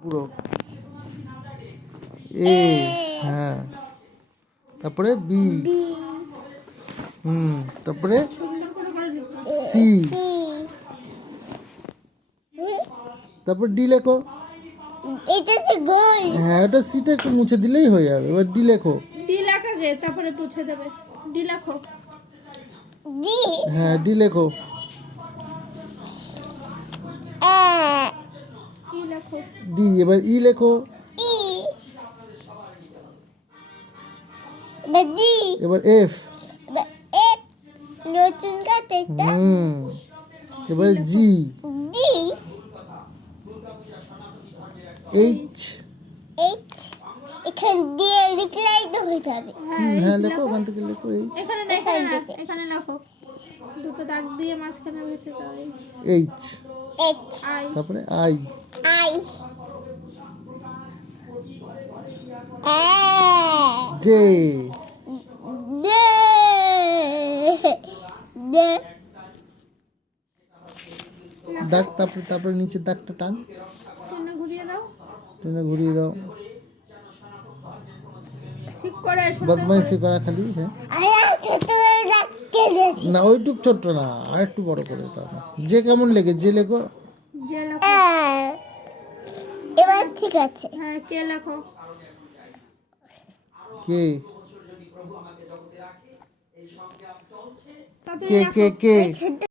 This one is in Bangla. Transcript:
পুরো এ, হ্যাঁ, তারপরে বি, তারপরে সি, তারপর ডি লেখো। হ্যাঁ, এটা সিটা একটু মুছে দিলেই হয়ে যাবে। এবার ডি লেখো। ডি লেখা গে তারপরে মুছে দেবে। ডি লেখো। হ্যাঁ, ডি লেখো। ই লেখো। ডি, এবার ই লেখো। এবার এফ। এবার জি, এইচ। এখানে দিয়ে লিখলেই তো হয়ে যাবে। হ্যাঁ, লেখো, ওখান থেকে লেখো। এইচ, এখানে না, এখানে লেখো। দুটো দাগ দিয়ে মাঝখানে বসে দাও। এইচ, আই, তারপরে আই, জে, দাগ, তারপরে নিচের দাগটা টান, টেনে ঘুরিয়ে দাও। টেনে ঘুরিয়ে দাও। ঠিক করে বদমাইশি করা খালি। হ্যাঁ, না ওইটুক ছোট্ট না, আর একটু বড় করে দাও। যে কেমন লেগে, যে লেখো। যে লেখো। এবার ঠিক আছে। হ্যাঁ, কে লেখো। কে, তাড়াতাড়ি কে, লেখো। কে, কে।